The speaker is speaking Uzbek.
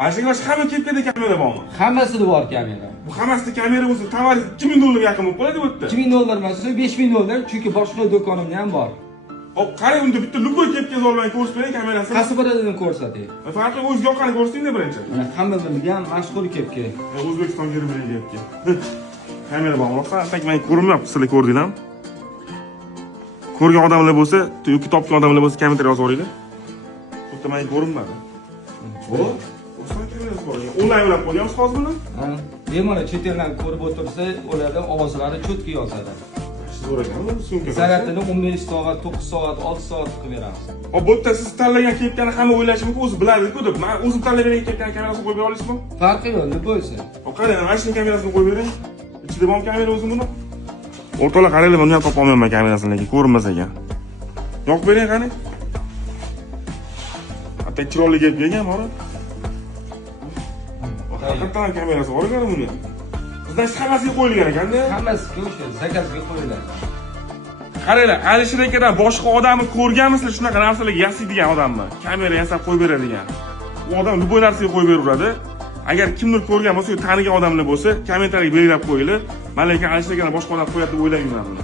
Ashig'lar hamma kepkada kamera bormi? Hammasida bor kamera. Bu hammasida kamera bo'lsa, tovaringiz 2000 dollarga yaqin bo'lib qoladi bu yerda. 2000 dollar emas, 5000 dollar, chunki boshqa do'konimda ham bor. Hop, qarang unda bitta luboy kepkangiz olmay ko'rsatib bering kamerasini. Qaysi biridan ko'rsatay? Faqat o'zingizga yoqqanini ko'rsating-da birinchi. Mana hamma bilgan mashhur kepka. O'zbekiston gerbining kepka. Kamera bormi? Faqat men ko'rinmayapti, sizlar ko'rdinglarmi? Ko'rgan odamlar bo'lsa, yoki topgan odamlar bo'lsa, kommentariy yozib yuboringlar. Bu yerda menga ko'rinmadi. O, o'sha kamerasi bor. Onlayn bilan qo'yganmiz hozir buni? Ha, bemalol chet eldan ko'rib o'tirsa, ulardan ovozlari cho'tki yozadi. Zo'r ekan bu sumka. Zaryadini 15 soat, 9 soat, 6 soat qilib beramiz. Hop, bu yerda siz tanlagan kepkani hamma o'ylashi mumkin, o'zi biladi-ku deb. Men o'zim tanlagan kepkani kamerasini qo'yib bera olasizmi? Farqi yo'q, nima bo'lsin. Hop, qarang, mana shu kamerasini qo'yib bering. Ichida bormi kamera o'zi buni? O'rtalar qaranglar, buni ham topa olmayman kamerasini, lekin ko'rinmas ekan. Yoqib bering qani. Hatta chiroyli kepka ekan, bor. Haqiqatan kamerasi bor ekan buni. Bizdan hammasiga qo'yilgan ekan-da. Hammasiga o'sha zakazga qo'yiladi. Qaranglar, Alisher akadan boshqa odamni ko'rganmisizlar shunaqa narsalarga yasaydigan odamni? Kamera yasab qo'yib beradigan. U odam luboy narsaga qo'yib beraveradi. Agar kimdir ko'rgan bo'lsa, tanigan odamlar bo'lsa, kommentariyaga belgilab qo'yinglar. Men lekin Alisher akadan boshqa odam qo'yadi deb o'ylamayman buni.